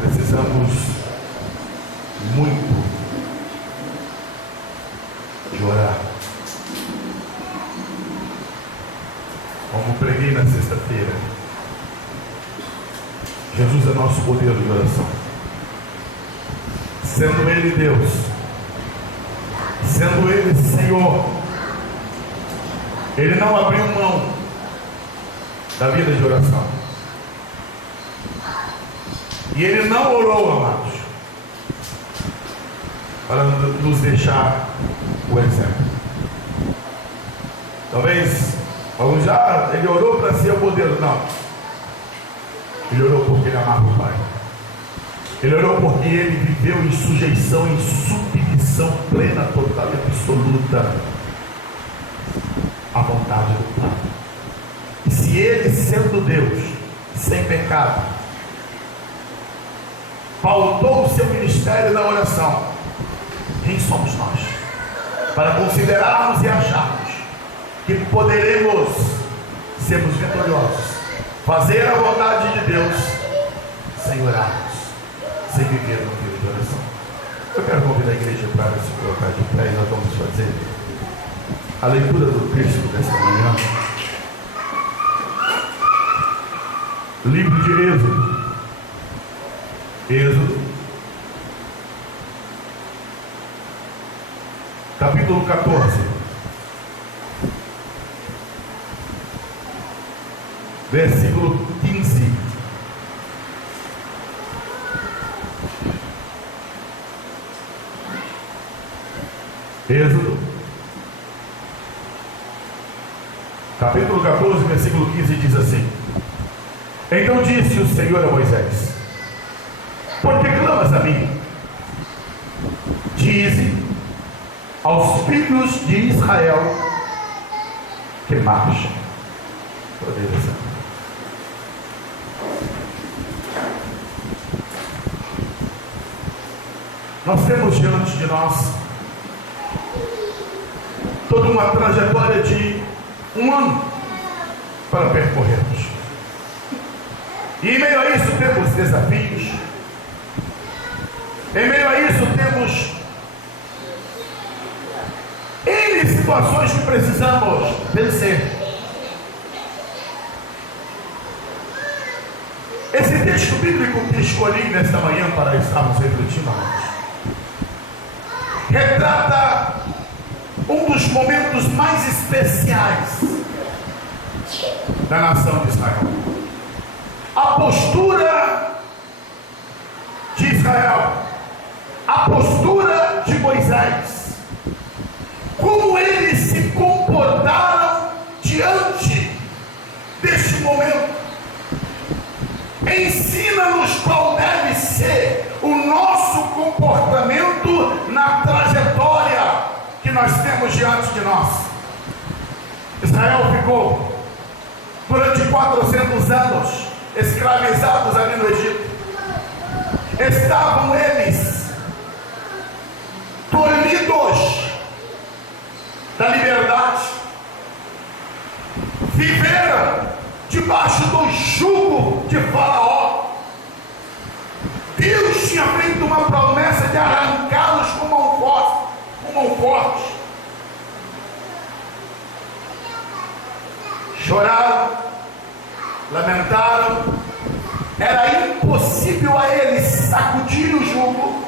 precisamos muito de orar. Como preguei na sexta-feira, Jesus é nosso modelo de oração. Sendo Ele Deus, sendo Ele Senhor, Ele não abriu mão da vida de oração. E Ele não orou, amados, para nos deixar o exemplo. Talvez alguns já, Ele orou para ser o modelo. Não. Ele orou porque Ele amava o Pai. Ele orou porque Ele viveu em sujeição, em submissão plena, total e absoluta à vontade do Pai. E se Ele, sendo Deus, sem pecado, pautou o seu ministério na oração, quem somos nós para considerarmos e acharmos que poderemos sermos vitoriosos, fazer a vontade de Deus sem orarmos, sem viver no vida de oração? Eu quero convidar a igreja para se colocar de pé e nós vamos fazer a leitura do texto desta manhã. Livro de Êxodo, capítulo 14, versículo 15. Êxodo, capítulo 14, versículo 15 diz assim: Então disse o Senhor a Moisés: Por que clamas a mim? Dize aos filhos de Israel que marchem. Nós temos diante de nós toda uma trajetória de um ano para percorrermos. E em meio a isso temos desafios. Em meio a isso temos N situações que precisamos vencer. Esse texto bíblico que escolhi nesta manhã para estarmos refletindo, retrata um dos momentos mais especiais da nação de Israel. A postura de Israel, a postura de Moisés, como eles se comportaram diante deste momento, ensina-nos qual deve ser o nosso comportamento na trajetória que nós temos diante de nós. Israel ficou durante 400 anos escravizados ali no Egito. Estavam eles tolhidos da liberdade, viveram debaixo do jugo de Faraó. Deus tinha feito uma promessa de arrancá-los com mão forte. Choraram, lamentaram. Era impossível a eles sacudir o jugo.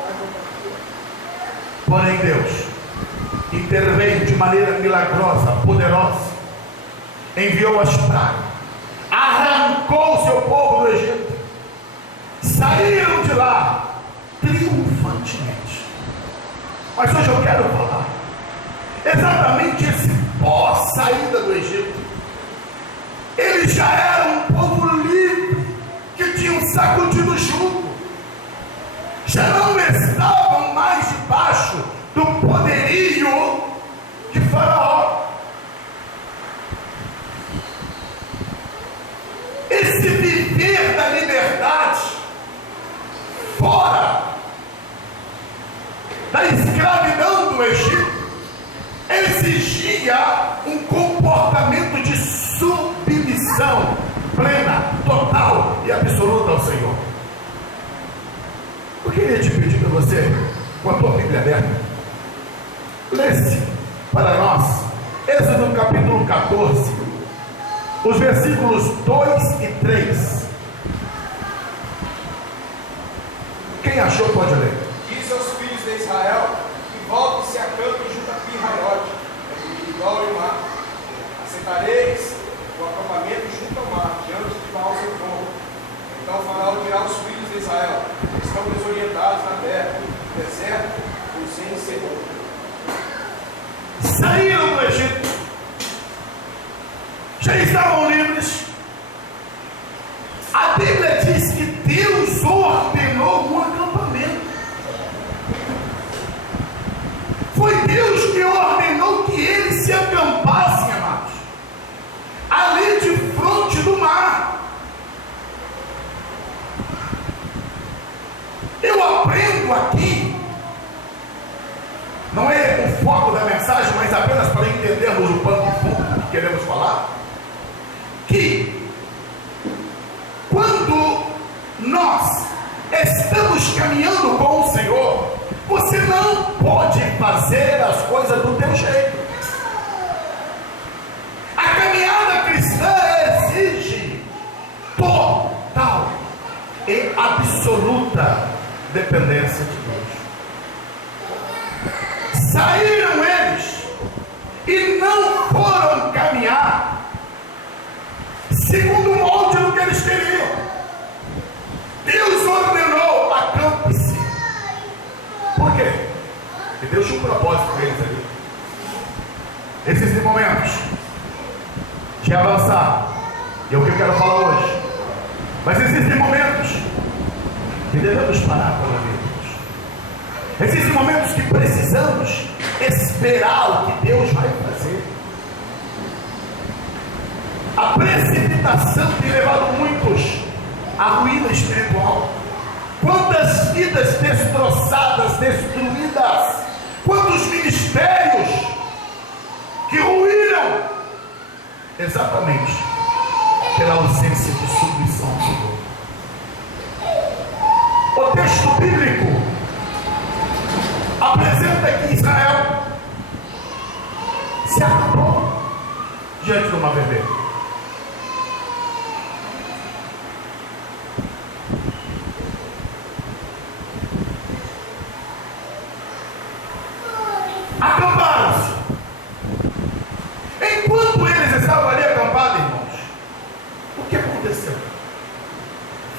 Porém Deus interveio de maneira milagrosa, poderosa, enviou as pragas, arrancou o seu povo do Egito, saíram de lá triunfantemente. Mas hoje eu quero falar exatamente esse pós-saída do Egito. Eles já eram um povo livre, que tinham sacudido o jugo, já não estavam mais debaixo do poderio de Faraó. Esse viver da liberdade fora da escravidão do Egito exigia um comportamento de submissão plena, total e absoluta ao Senhor. Eu queria te pedir para você, com a tua Bíblia aberta, lê-se para nós Êxodo capítulo 14, os versículos 2 e 3. Quem achou pode ler. Diz aos filhos de Israel que voltem e se acampem junto a Pi-Hahirote, entre Migdol e o mar. Assentareis o acampamento junto ao mar, diante de Baal seu povo. Então o faraó dirá aos filhos de Israel: estão desorientados na terra, no deserto, com sem Senhor. Saíram do Egito, já estavam livres. A Bíblia diz que Deus ordenou um acampamento. Foi Deus que ordenou que eles se acampassem, amados, ali de frente do mar. Eu aprendo aqui, não é o foco da mensagem, mas apenas para entendermos o pano de fundo que queremos falar, que quando nós estamos caminhando com o Senhor, você não pode fazer as coisas do teu jeito. A caminhada cristã exige total e absoluta dependência de Deus. Saíram eles e não foram caminhar segundo o molde do que eles queriam. Deus ordenou: acampe-se. Por quê? Porque Deus tinha um propósito para eles ali. Existem momentos de avançar, e é o que eu quero falar hoje. Mas existem momentos que devemos parar para ver Deus. Existem momentos que precisamos esperar o que Deus vai fazer. A precipitação tem levado muitos à ruína espiritual. Quantas vidas destroçadas, destruídas, quantos ministérios que ruíram exatamente pela ausência de submissão ao Senhor. O texto bíblico apresenta que Israel se acampou diante do mar vermelho. Acamparam-se. Enquanto eles estavam ali acampados, irmãos, o que aconteceu?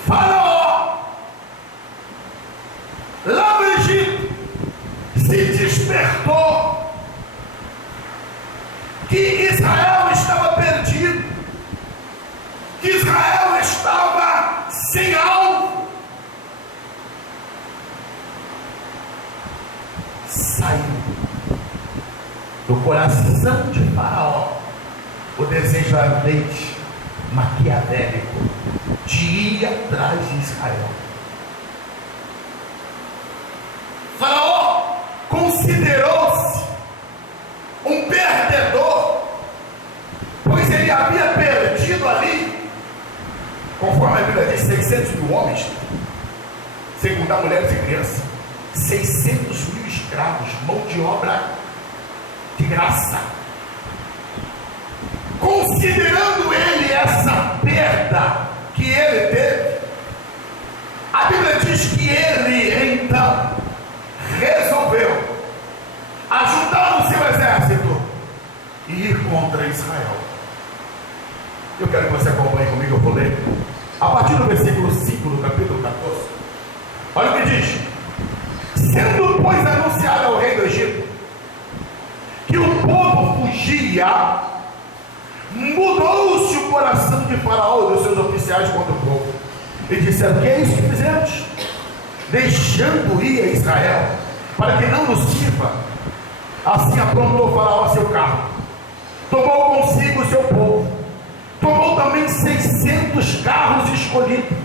Faraó, lá no Egito, se despertou que Israel estava perdido, que Israel estava sem alvo. Saiu do coração de Faraó o desejo ardente, maquiavélico, de ir atrás de Israel. Faraó considerou-se um perdedor, pois ele havia perdido ali, conforme a Bíblia diz, 600 mil homens, sem contar mulheres e crianças, 600 mil escravos, mão de obra de graça. Considerando ele essa perda que ele teve, a Bíblia diz que ele então resolveu ajudar o seu exército e ir contra Israel. Eu quero que você acompanhe comigo, eu vou ler a partir do versículo 5 do capítulo 14. Olha o que diz: sendo pois anunciado ao rei do Egito que o povo fugia, mudou-se o coração de Faraó e dos seus oficiais contra o povo, e disseram: que é isso que fizemos? Deixando ir a Israel, para que não nos sirva. Assim aprontou Faraó a seu carro, tomou consigo o seu povo, tomou também 600 carros escolhidos,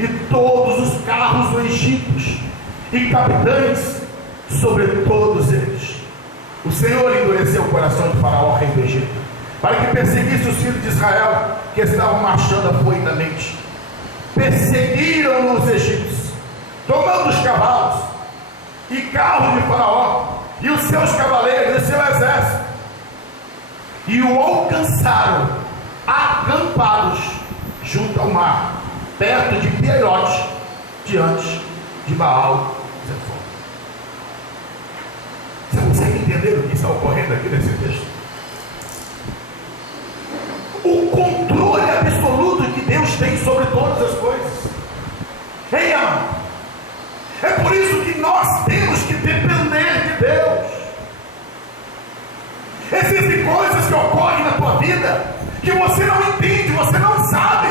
e todos os carros do Egito, e capitães sobre todos eles. O Senhor endureceu o coração de Faraó, rei do Egito, para que perseguisse os filhos de Israel, que estavam marchando afoitamente. perseguiram os egípcios, tomando os cavalos e carros de Faraó, e os seus cavaleiros e seu exército, e o alcançaram acampados junto ao mar, perto de Piairote, diante de Baal Zephon. Você consegue entender o que está ocorrendo aqui nesse texto? O controle absoluto que Deus tem sobre todas as coisas. Ei, amado, é por isso que nós temos que depender de Deus. Existem coisas que ocorrem na tua vida que você não entende, você não sabe,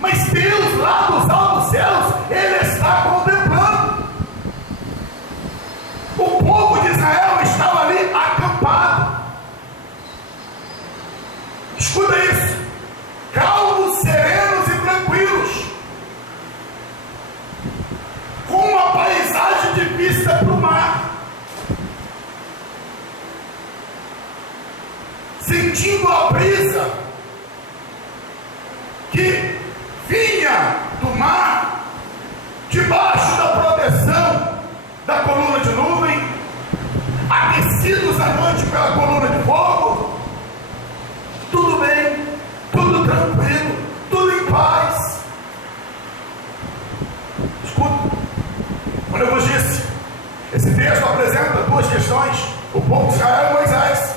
mas Deus lá dos altos céus, Ele está contemplando. O povo de Israel estava ali acampado. Escuta isso: calmos, serenos e tranquilos, com uma paisagem de vista para o mar, sentindo a brisa que vinha do mar, debaixo da proteção da coluna de nuvem, aquecidos à noite pela coluna de fogo. Tudo bem, tudo tranquilo, tudo em paz. Escuta, quando eu vos disse, esse texto apresenta duas questões: o povo de Israel e Moisés.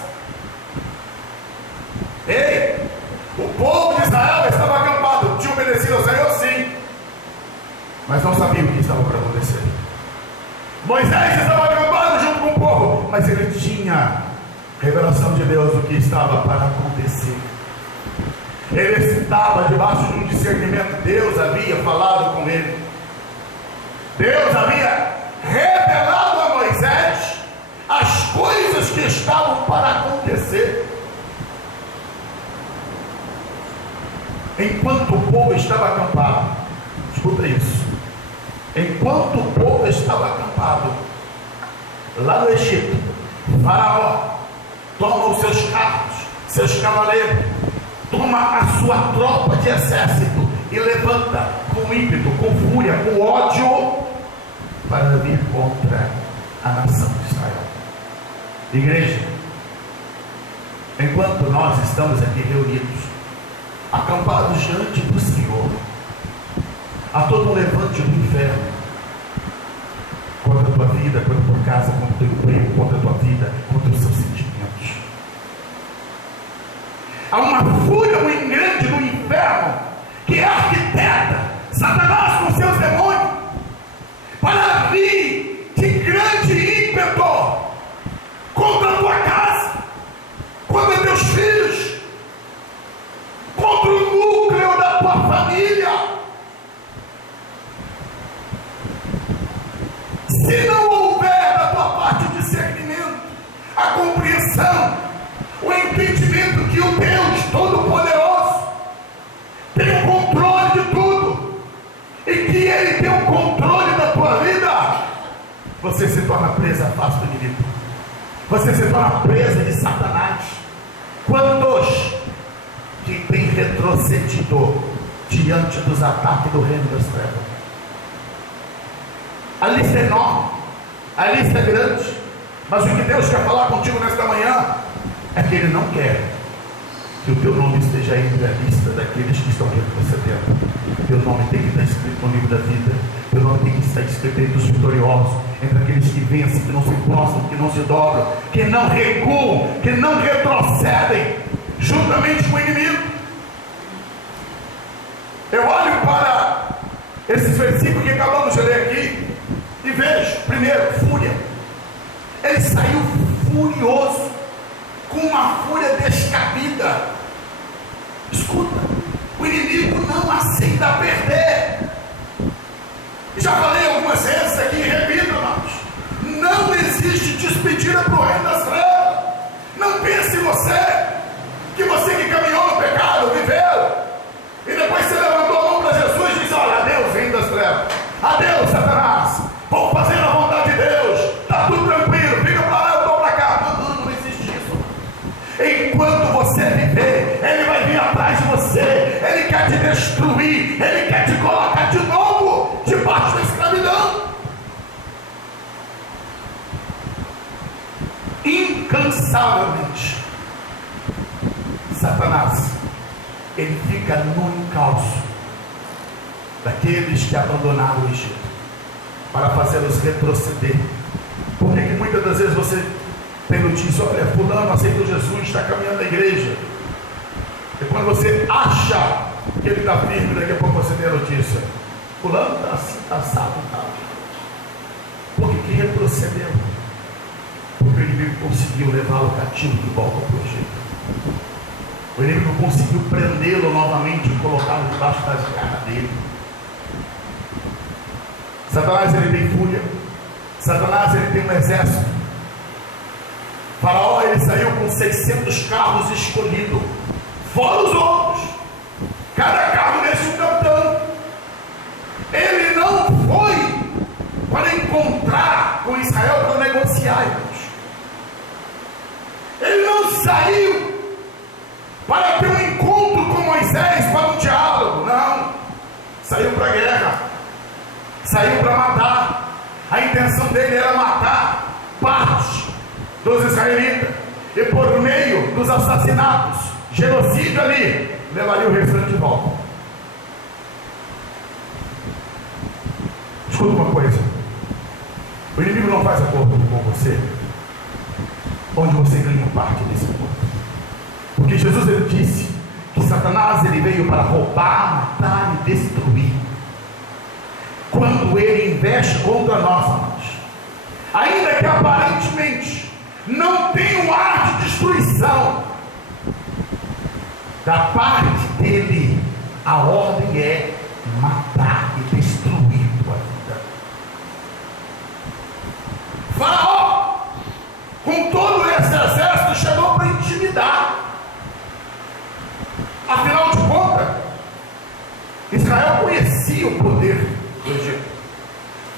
Ei, o povo de Israel estava acampado, tinha obedecido ao Senhor, sim, mas não sabia o que estava para acontecer. Moisés estava acampado junto com o povo, mas ele tinha revelação de Deus do que estava para acontecer. Ele estava debaixo de um discernimento. Deus havia falado com ele, Deus havia revelado a Moisés as coisas que estavam para acontecer. Enquanto o povo estava acampado, escuta isso, enquanto o povo estava acampado lá no Egito, Faraó toma os seus carros, seus cavaleiros, toma a sua tropa de exército e levanta com ímpeto, com fúria, com ódio, para vir contra a nação de Israel. Igreja, enquanto nós estamos aqui reunidos, acampados diante do Senhor, há todo um levante do inferno contra a tua vida, contra a tua casa, contra o teu emprego, contra a tua vida, contra os seus sentimentos. Há uma fúria muito grande no inferno que é arquiteta, Satanás com seus demônios, para vir de grande ímpeto contra a tua casa, contra teus filhos, contra o núcleo da tua família. Se não houver da tua parte o discernimento, a compreensão, o entendimento que o Deus Todo-Poderoso tem o controle de tudo e que Ele tem o controle da tua vida, você se torna presa fácil do inimigo, você se torna presa de Satanás. Quantos que tem retrocedido diante dos ataques do reino das trevas? A lista é enorme, a lista é grande, mas o que Deus quer falar contigo nesta manhã é que Ele não quer que o teu nome esteja entre a lista daqueles que estão retrocedendo. Teu nome tem que estar escrito no livro da vida, teu nome tem que estar escrito entre os vitoriosos, entre aqueles que vencem, que não se prostram, que não se dobram, que não recuam, que não retrocedem juntamente com o inimigo. Eu olho para esses versículos que acabamos de ler aqui e vejo, primeiro, fúria. Ele saiu furioso, com uma fúria descabida. Escuta, o inimigo não aceita perder. Já falei algumas vezes aqui, repito, irmãos, não existe despedida para o reino das trevas. Não pense que você que caminhou no pecado, viveu, e depois você levantou a mão para Jesus e disse: olha, adeus, reino das trevas, adeus, Satanás, vou fazer a vontade de Deus, está tudo tranquilo, fica para lá, eu estou para cá. Não existe isso. Enquanto você viver, Ele vai vir atrás de você, Ele quer te destruir, Ele quer te colocar incansavelmente. Satanás, ele fica no encalço daqueles que abandonaram o Egito, para fazê-los retroceder. Porque que muitas das vezes você tem notícia: olha, fulano aceitou Jesus, está caminhando na igreja, e quando você acha que ele está firme, daqui a pouco você tem a notícia: fulano está assim, está assado, tá. Por que retrocedeu? Porque o inimigo conseguiu levá-lo cativo de volta para o Egito. O inimigo conseguiu prendê-lo novamente e colocá-lo debaixo das garras dele. Satanás, ele tem fúria. Satanás, ele tem um exército. Faraó, ele saiu com 600 carros escolhidos, fora os outros. Cada carro desse um capitão. Ele não foi para encontrar com Israel para negociar, irmãos. Ele não saiu para ter um encontro com Moisés, para um diálogo. Não. Saiu para a guerra. Saiu para matar. A intenção dele era matar parte dos israelitas, e por meio dos assassinatos, genocídio ali, levaria o restante de volta. Escuta uma coisa: o inimigo não faz acordo com você onde você ganha parte desse acordo. Porque Jesus, ele disse que Satanás, ele veio para roubar, matar e destruir. Quando ele investe contra nós, amados, ainda que aparentemente não tenha um ar de destruição, da parte dele a ordem é matar e destruir tua vida. Faraó, com todo esse exército, chegou para intimidar. Afinal de contas, Israel conhecia o poder do Egito.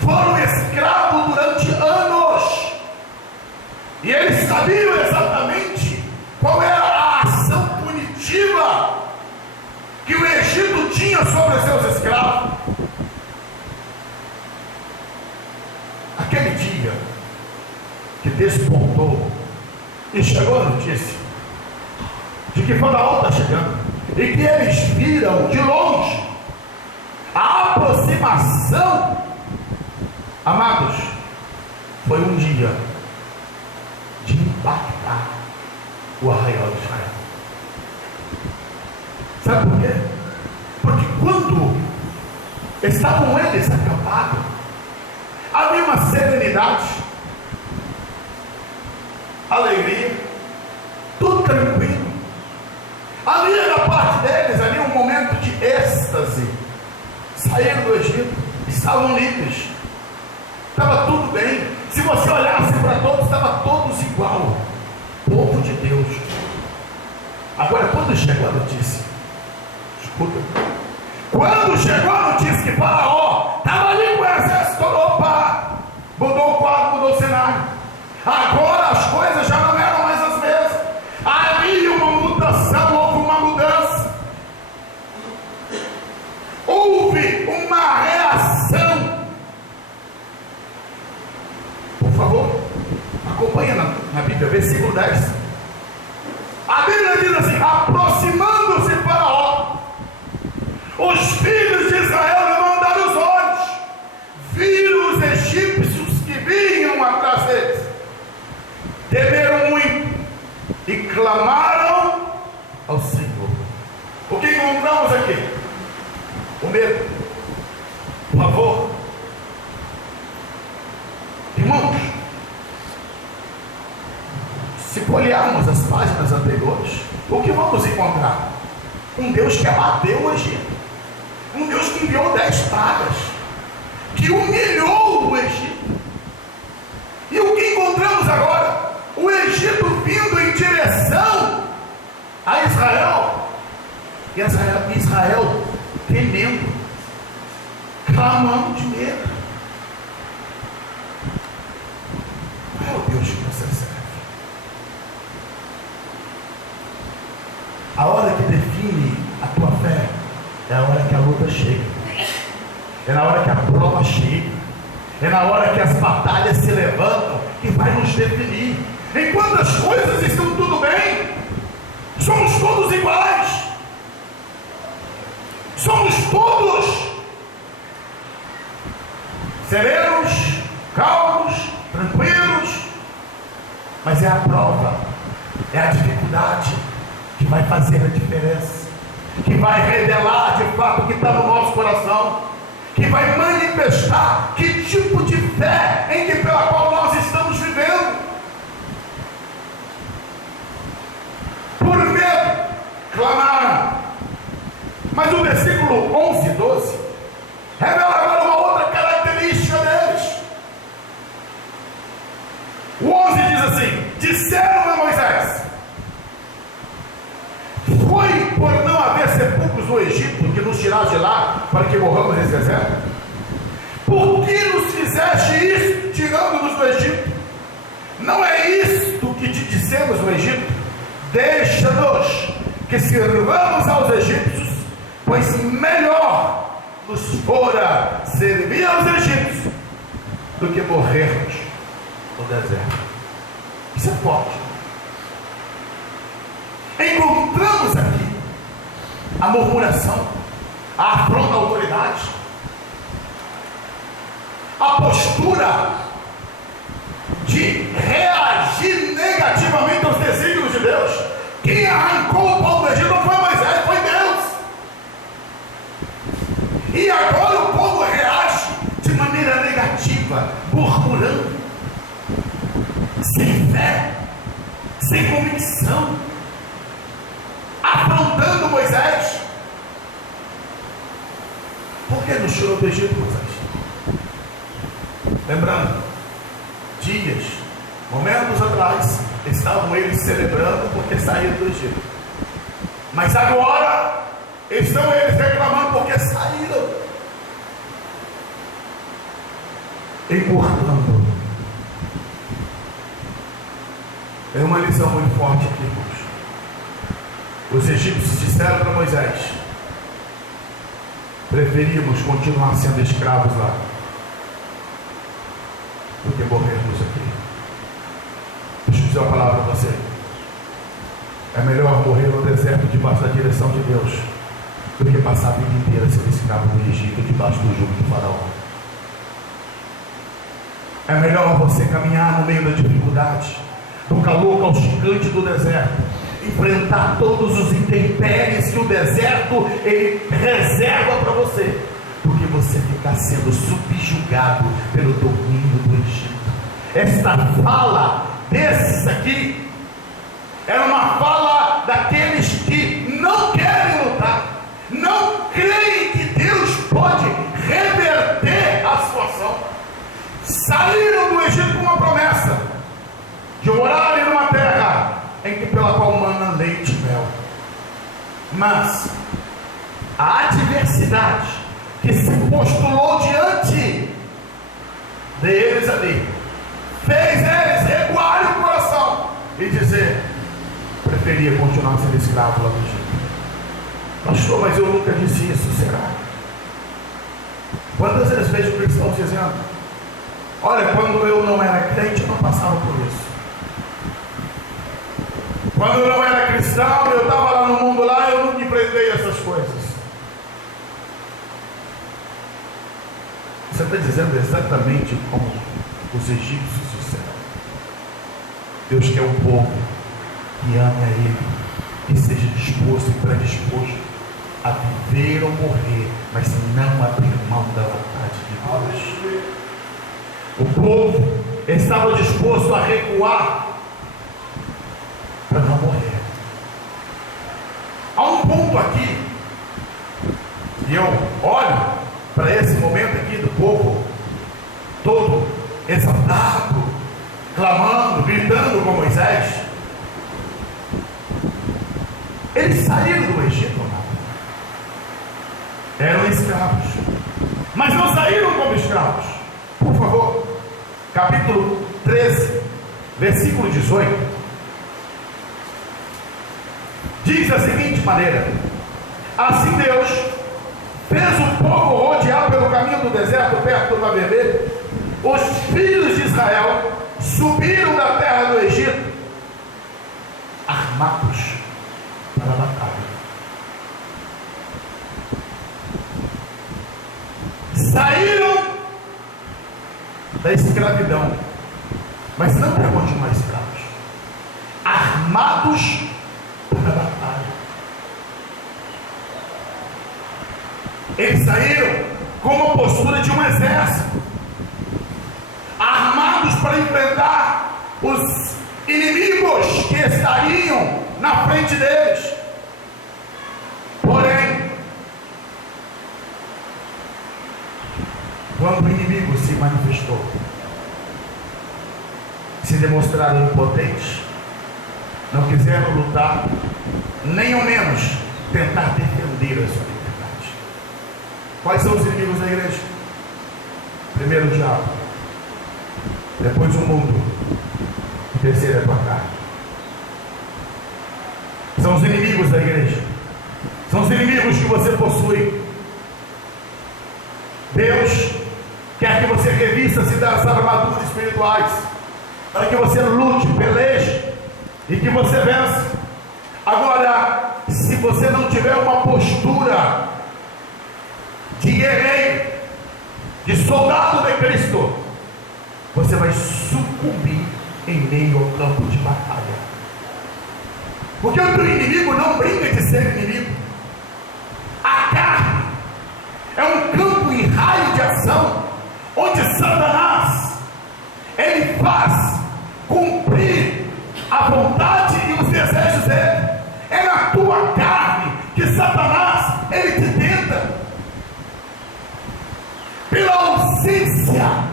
Foram escravos durante anos, e eles sabiam exatamente qual era a ação punitiva que o Egito tinha sobre seus escravos. Aquele dia que despontou e chegou a notícia de que Faraó está chegando, e que eles viram de longe a aproximação, amados, foi um dia de impactar o arraial de Israel. Sabe por quê? Porque quando estavam eles acampados, havia uma serenidade, alegria, tudo tranquilo. Havia da parte deles ali um momento de êxtase. Saíram do Egito, estavam livres, estava tudo bem. Se você olhasse para todos, estava todos igual, povo de Deus. Agora, quando chegou a notícia, escuta, quando chegou a notícia que Faraó estava ali com o exército, opa, mudou o quadro, mudou o cenário. Agora as coisas já não eram mais as mesmas. Havia uma mutação, houve uma mudança, houve uma reação. Por favor, acompanha na Bíblia, versículo 10. A Bíblia diz assim: aproximando-se Faraó, os filhos de Israel levantaram os olhos, viram os egípcios que vinham atrás deles, temeram muito e clamaram ao Senhor. O que encontramos aqui? O medo. Por favor, irmãos, se folhearmos as páginas anteriores, o que vamos encontrar? Um Deus que abateu o Egito, um Deus que enviou 10 pragas, que humilhou o Egito. E o que encontramos agora? O Egito vindo em direção a Israel, e Israel temendo, clamando de medo. Qual é o Deus que você serve? A hora que define a tua fé é a hora que a luta chega, é na hora que a prova chega, é na hora que as batalhas se levantam que vai nos definir. enquanto as coisas estão tudo bem, somos todos iguais, somos todos serenos, calmos, tranquilos, mas é a prova, é a dificuldade que vai fazer a diferença, que vai revelar de fato o que está no nosso coração, que vai manifestar que tipo de fé em que pela qual nós estamos vivendo. Por medo, clamaram. Mas o versículo 11 e 12 revela agora uma outra característica deles. O 11 diz assim: disseram a Moisés: foi por não haver sepulcros no Egito que nos tiraste de lá para que morramos nesse deserto? Por que nos fizeste isso, tirando-nos do Egito? Não é isto que te dissemos no Egito: deixa-nos que sirvamos aos egípcios, pois melhor nos fora servir aos egípcios do que morrermos no deserto. Isso é forte. Encontramos aqui a murmuração, a afronta à autoridade, a postura de reagir negativamente aos desígnios de Deus. Quem arrancou o povo do Egito não foi Moisés, foi Deus. E agora o povo reage de maneira negativa, murmurando, sem fé, sem convicção, afrontando Moisés. Por que nos tirou do Egito, Moisés? Lembrando, dias, momentos atrás, estavam eles celebrando porque saíram do Egito. Mas agora estão eles reclamando porque saíram. Importando. É uma lição muito forte aqui, irmãos. Os egípcios disseram para Moisés: preferimos continuar sendo escravos lá do que morrermos aqui. Deixa eu dizer uma palavra para você: é melhor morrer no deserto debaixo da direção de Deus do que passar a vida inteira sendo escravo no Egito debaixo do jugo do faraó. É melhor você caminhar no meio da dificuldade, do calor causticante do deserto, enfrentar todos os intempéries que o deserto ele reserva para você, do que você ficar sendo subjugado pelo domínio do Egito. Esta fala desses aqui era uma fala daqueles que não querem lutar, não creem que Deus pode reverter a situação. Saíram do Egito com uma promessa de morarem numa terra em que pela qual mana leite e mel, mas a adversidade que se postulou diante deles ali fez eles recuarem o coração e dizer: preferia continuar sendo escravo lá no Egito. Pastor, mas eu nunca disse isso, será? Quantas vezes vejo cristãos dizendo: olha, quando eu não era crente eu não passava por isso, quando eu não era cristão, eu estava lá no mundo lá, eu nunca enfrentei essas coisas. Você está dizendo exatamente como os egípcios disseram. Deus quer um povo que ame a Ele e seja disposto e predisposto a viver ou morrer, mas não abrir mão da vontade de Deus. O povo estava disposto a recuar para não morrer. Há um ponto aqui, e eu olho para esse momento aqui do povo todo exaltado, clamando, gritando com Moisés. Eles saíram do Egito, eram escravos, mas não saíram como escravos. Por favor, capítulo 13, versículo 18, diz da seguinte maneira: assim Deus fez o povo rodear pelo caminho do deserto perto do Mar Vermelho. Os filhos de Israel subiram da terra do Egito armados para a batalha. Saíram da escravidão, mas não para continuar escravos, armados para a batalha. Eles saíram com uma postura de um exército, armados para enfrentar os inimigos que estariam na frente deles. Porém, quando o inimigo se manifestou, se demonstraram impotentes, não quiseram lutar, nem ao menos tentar defender a sua liberdade. Quais são os inimigos da igreja? Primeiro o diabo, depois o mundo, o terceiro é a tua carne. São os inimigos da igreja, são os inimigos que você possui. Deus quer que você revista-se das armaduras espirituais, para que você lute, peleje e que você vença. Agora, se você não tiver uma postura de guerreiro, de soldado de Cristo, você vai sucumbir em meio ao campo de batalha. Porque o teu inimigo não brinca de ser inimigo. A carne é um campo em raio de ação, onde Satanás, ele faz cumprir a vontade e os desejos dele. É na tua carne que Satanás, ele te tenta. Pela ausência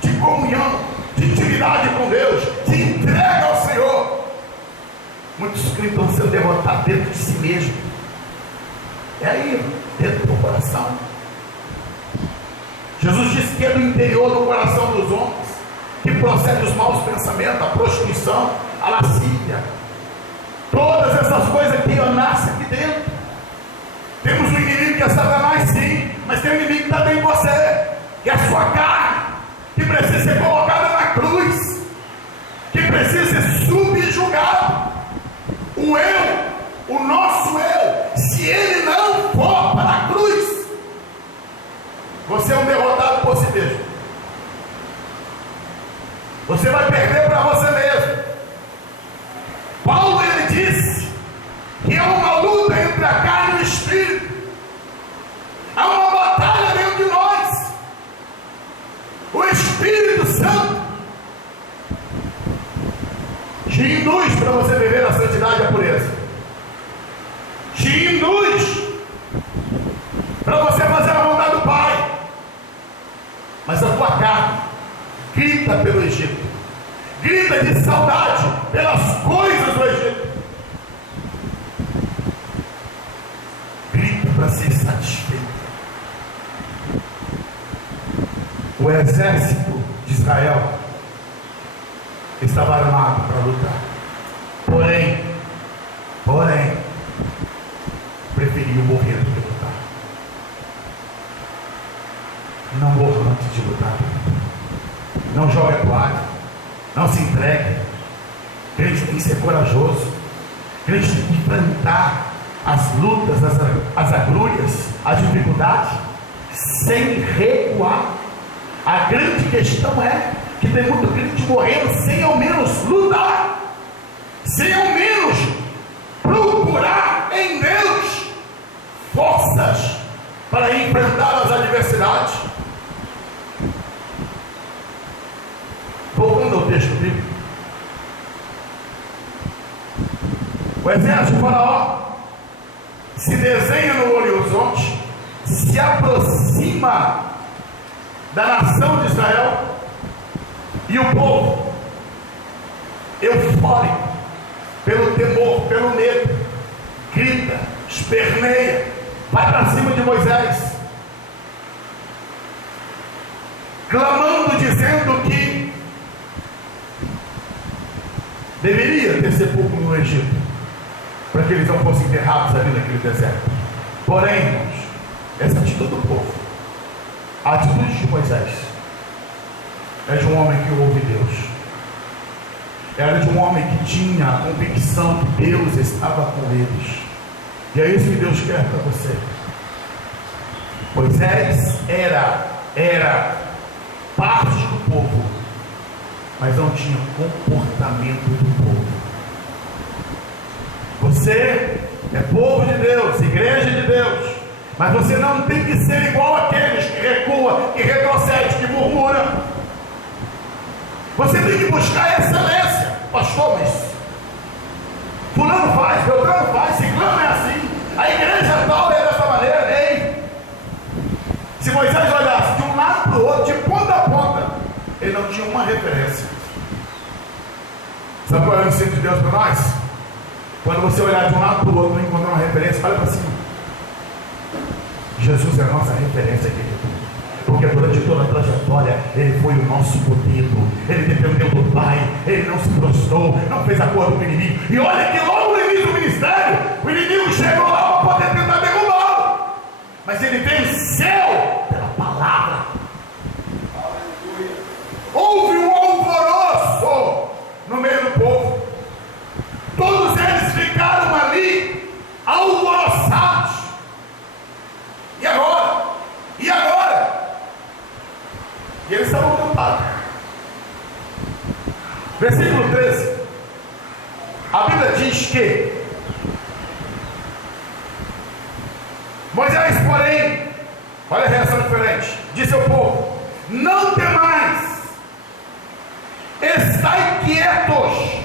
de comunhão, de intimidade com Deus, de entrega ao Senhor, muitos crentes estão sendo derrotados dentro de si mesmo. É aí, dentro do coração. Jesus disse que é do interior do coração dos homens que procede os maus pensamentos, a prostituição, a lascívia, todas essas coisas que nascem aqui dentro. Temos um inimigo que é Satanás, sim, mas tem um inimigo que está dentro de você, que é a sua carne, que precisa ser colocada na cruz, que precisa ser subjugado. O eu, o nosso eu, se ele não for para a cruz, você é um derrotado por si mesmo. Você vai perder para você mesmo. Paulo, ele disse que é uma luta entre a carne e o espírito. Há uma batalha dentro de nós. O Espírito Santo te induz para você viver a santidade e a pureza. Te induz para você fazer a vontade do Pai. Mas a tua carne grita pelo Egito, grita de saudade pelas coisas do Egito, grita para ser satisfeito. O exército de Israel estava armado para lutar, porém, preferiu morrer do que lutar. Não morra antes de lutar. Não jogue a toalha, não se entregue. Crente tem que ser corajoso. Crente tem que enfrentar as lutas, as agrulhas, as dificuldades, sem recuar. A grande questão é que tem muito crente morrendo sem ao menos lutar, sem ao menos procurar em Deus forças para enfrentar as adversidades. Voltando ao texto bíblico, o exército de Faraó se desenha no horizonte, se aproxima da nação de Israel, e o povo, eufórico, pelo temor, pelo medo, grita, esperneia, vai para cima de Moisés, clamando, dizendo que deveria ter sepulcro no Egito, para que eles não fossem enterrados ali naquele deserto. Porém, irmãos, essa atitude do povo, a atitude de Moisés, é de um homem que ouve Deus, era de um homem que tinha a convicção que Deus estava com eles. E é isso que Deus quer para você. Moisés era parte do povo, mas não tinha comportamento do povo. Você é povo de Deus, igreja de Deus, mas você não tem que ser igual àqueles que recua, que retrocede, que murmura. Você tem que buscar a excelência. Pastor, mas fulano faz, Beltrano faz, ciclano é assim, a igreja tal é dessa maneira. Ei, se Moisés olhasse de um lado para o outro, de ponta a ponta, ele não tinha uma referência. Sabe qual é o ensino de Deus para nós? Quando você olhar de um lado para o outro e não encontrar uma referência, olha para cima. Jesus é a nossa referência, querido. Porque durante toda a trajetória, Ele foi o nosso modelo. Ele dependeu do Pai, Ele não se prostrou, não fez acordo com o inimigo. E olha que logo no início do ministério, o inimigo chegou lá para poder tentar derrubá-lo. Mas ele venceu pela palavra. Houve um alvoroço no meio do povo. Todos eles ficaram ali alvoroçados. E agora? E agora? E eles estavam cantados. Versículo 13. A Bíblia diz que Moisés, porém, olha a reação diferente, disse ao povo: não temais, estai quietos,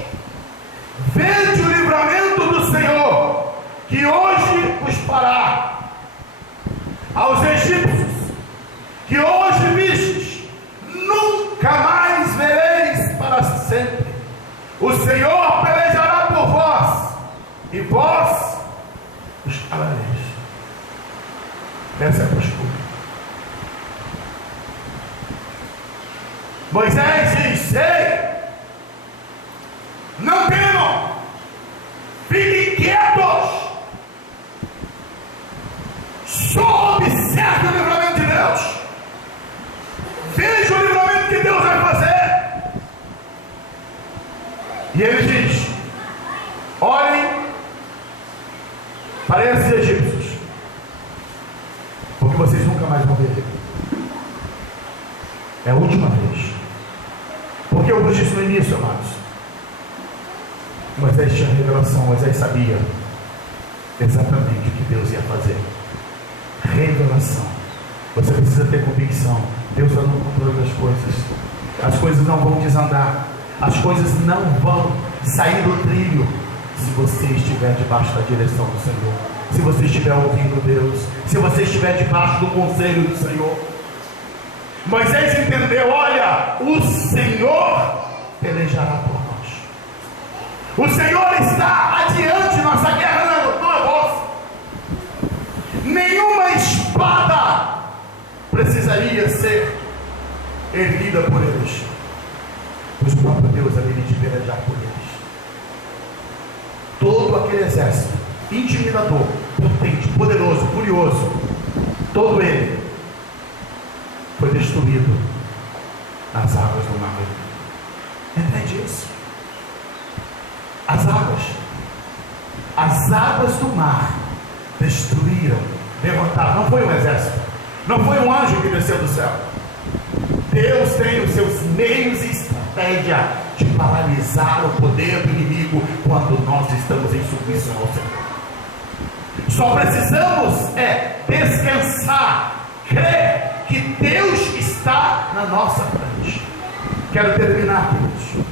vede o livramento do Senhor, que hoje vos fará. Aos egípcios, que hoje vistes, nunca mais vereis para sempre. O Senhor pelejará por vós, e vós os calareis. Essa é a postura. Moisés diz: ei, não temam, fiquem quietos, só observe o livramento de Deus, veja o livramento que Deus vai fazer. E ele diz: olhem para esses egípcios, porque vocês nunca mais vão ver. É a última vez. Porque eu vos disse no início, amados, Moisés tinha revelação, Moisés sabia exatamente o que Deus ia fazer. Revelação. Você precisa ter convicção. Deus está no controle das coisas. As coisas não vão desandar, as coisas não vão sair do trilho se você estiver debaixo da direção do Senhor, se você estiver ouvindo Deus, se você estiver debaixo do conselho do Senhor. Moisés entendeu: olha, o Senhor pelejará por nós. O Senhor está adiante, nossa guerra não é vossa. Nenhuma espada precisaria ser erguida por eles, pois o próprio Deus haveria de pelejar por eles. Todo aquele exército intimidador, potente, poderoso, furioso, todo ele foi destruído nas águas do mar. Entende isso? As águas do mar destruíram, derrotaram. Não foi um exército, não foi um anjo que desceu do céu. Deus tem os seus meios e estratégia de paralisar o poder do inimigo quando nós estamos em submissão ao Senhor. Só precisamos descansar, crer que Deus está na nossa frente. Quero terminar, queridos,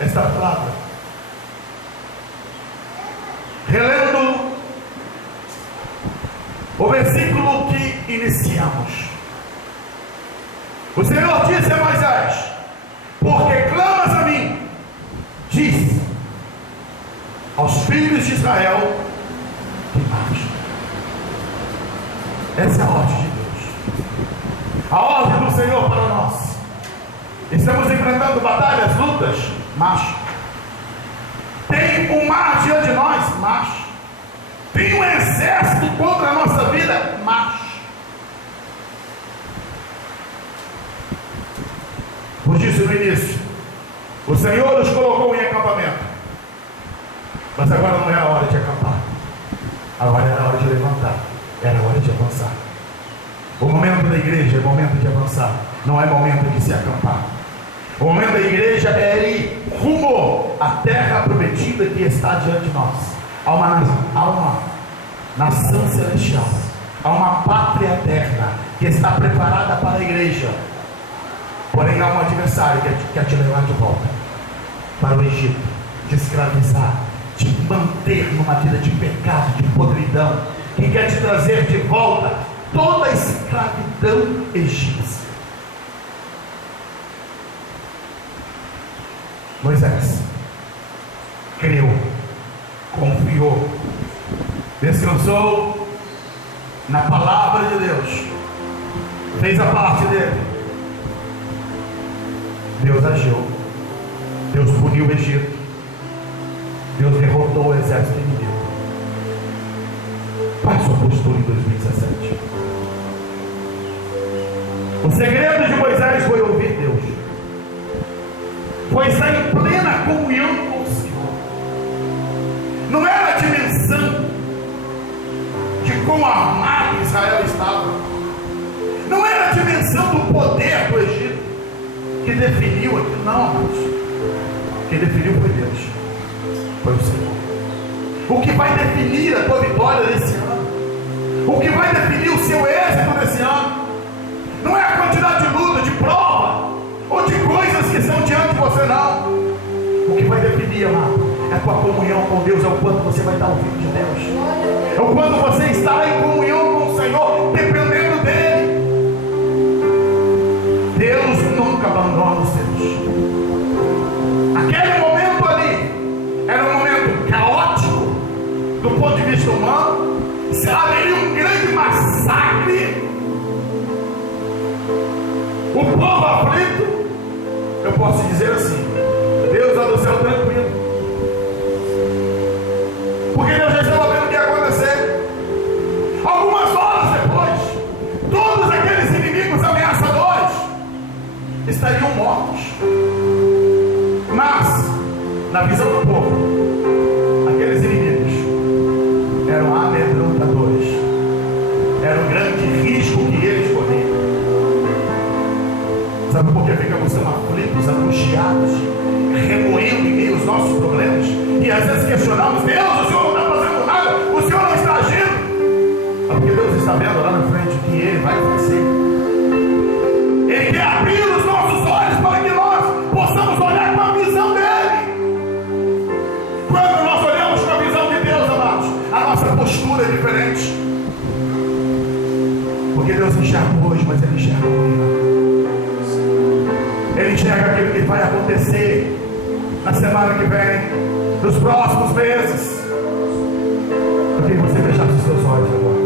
esta palavra relendo o versículo que iniciamos. O Senhor disse a Moisés: porque clamas a mim, diz aos filhos de Israel que marchem. Essa é a ordem de Deus, a ordem do Senhor para nós. Estamos enfrentando batalhas, lutas, marche. Tem um mar diante de nós, marche. Tem um exército contra a nossa vida, marche. Como disse no início, o Senhor nos colocou em acampamento, mas agora não é a hora de acampar, agora era a hora de levantar, era a hora de avançar. O momento da igreja é momento de avançar, não é momento de se acampar. O momento da igreja é ir rumo à terra prometida que está diante de nós. Há uma nação celestial, há uma pátria eterna que está preparada para a igreja. Porém há um adversário que quer te levar de volta para o Egito, te escravizar, te manter numa vida de pecado, de podridão, que quer te trazer de volta toda a escravidão egípcia. Moisés creu, confiou, descansou na palavra de Deus, fez a parte dele. Deus agiu, Deus puniu o Egito, Deus derrotou o exército inimigo. Qual é a sua postura em 2017? O segredo de Moisés foi ouvir Deus, foi estar em plena comunhão com o Senhor. Não era a dimensão de quão armado Israel estava, não era a dimensão do poder do Egito que definiu aquilo, não, amados. Quem definiu foi Deus, foi o Senhor. O que vai definir a tua vitória nesse ano, o que vai definir o seu êxito nesse ano, não é a quantidade de luta, de prova, ou de coisas que estão diante de você, não. O que vai definir, amado, é a tua comunhão com Deus, é o quanto você vai estar ouvindo de Deus, é o quanto você estará em comunhão com o Senhor, dependendo dEle. Deus nunca abandona os seus. Aquele momento ali era um momento caótico do ponto de vista humano, se haveria um grande massacre, o povo aflito. Eu posso dizer assim: Deus lá do céu tranquilo, porque Deus já estava vendo o que ia acontecer. Algumas horas depois, todos aqueles inimigos ameaçadores estariam mortos. Mas, na visão do povo, aqueles inimigos eram amedrontadores, era um grande risco que eles corriam. Sabe por que ficamos tão aflitos, angustiados, remoendo em meio aos nossos problemas? E às vezes questionamos: Deus, o Senhor não está fazendo nada, o Senhor não está agindo. É porque Deus está vendo lá na frente o que Ele vai fazer. Ele quer abrir os nossos olhos para que nós possamos olhar com a visão dEle. Quando nós olhamos com a visão de Deus, amados, a nossa postura é diferente. Porque Deus enxerga hoje, mas Ele enxerga amanhã. Ele enxerga aquilo que vai acontecer na semana que vem, nos próximos meses. Eu queria que você fechasse os seus olhos agora.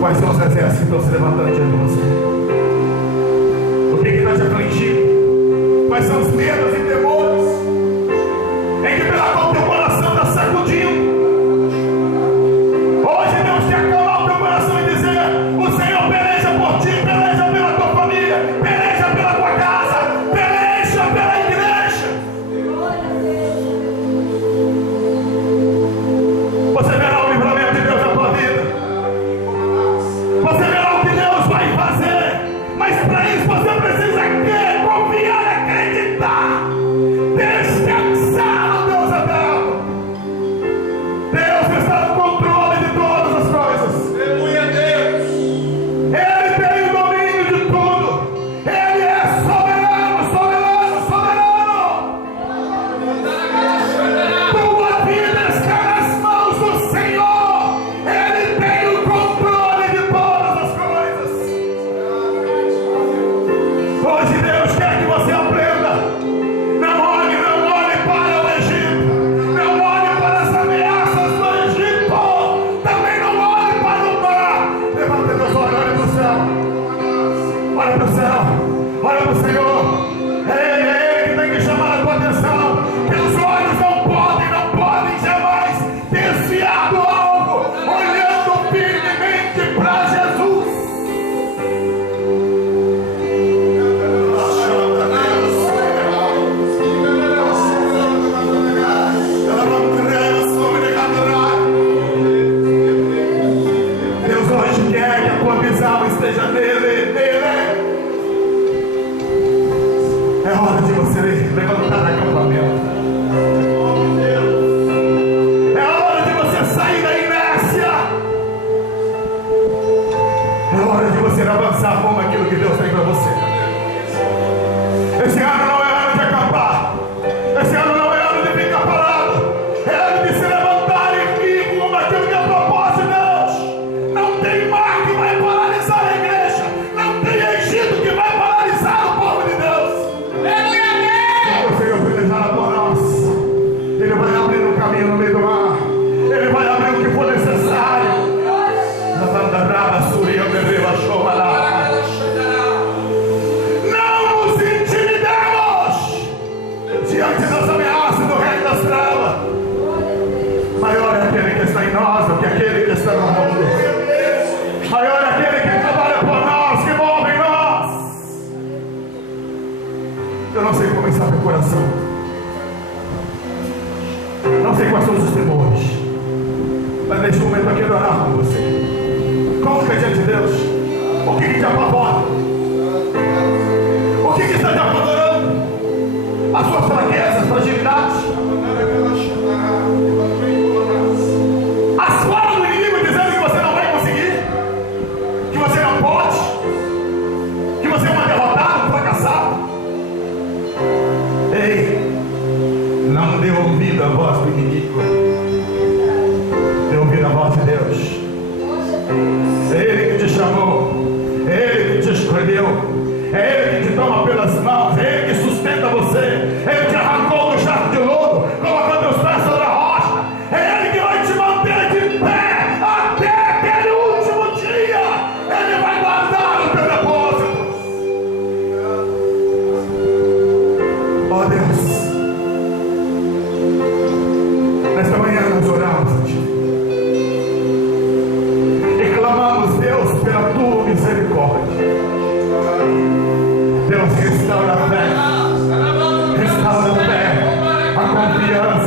Quais são os exércitos que estão se levantando diante de você? O que está te afligindo? Quais são os medos e temores em que pela qual teu coração está sacudindo? Hoje Deus quer acalmar o teu coração e dizer: o Senhor peleja por ti, peleja pela tua família, peleja pela tua casa, peleja pela igreja. Você verá o livramento de Deus na tua vida. Você verá o que Deus vai fazer. diante das ameaças do reino das trevas. Maior é aquele que está em nós do que aquele que está no mundo. Maior é aquele que trabalha por nós, que move em nós. Eu não sei como está teu coração. Não sei quais são os temores. Mas neste momento eu quero orar com você. Coloca diante de Deus. O que te apavora? O que está te apavorando? As suas fraquezas, fragilidades. As falas do inimigo dizendo que você não vai conseguir, que você não pode, que você é uma derrotada, um fracassado. Ei, não dê ouvido à voz do inimigo. Dê ouvido à voz de Deus. É Ele que te chamou, é Ele que te escolheu, é Ele que te toma pelas mãos, é Ele que sustenta você, Ele te arrancou do jato de lodo, colocando os pés sobre a rocha, é Ele que vai te manter de pé até aquele último dia. Ele vai guardar o teu depósito. Ó Deus, nesta manhã nós oramos a Ti e clamamos, Deus, pela Tua misericórdia. Deus, restaura a fé, a confiança.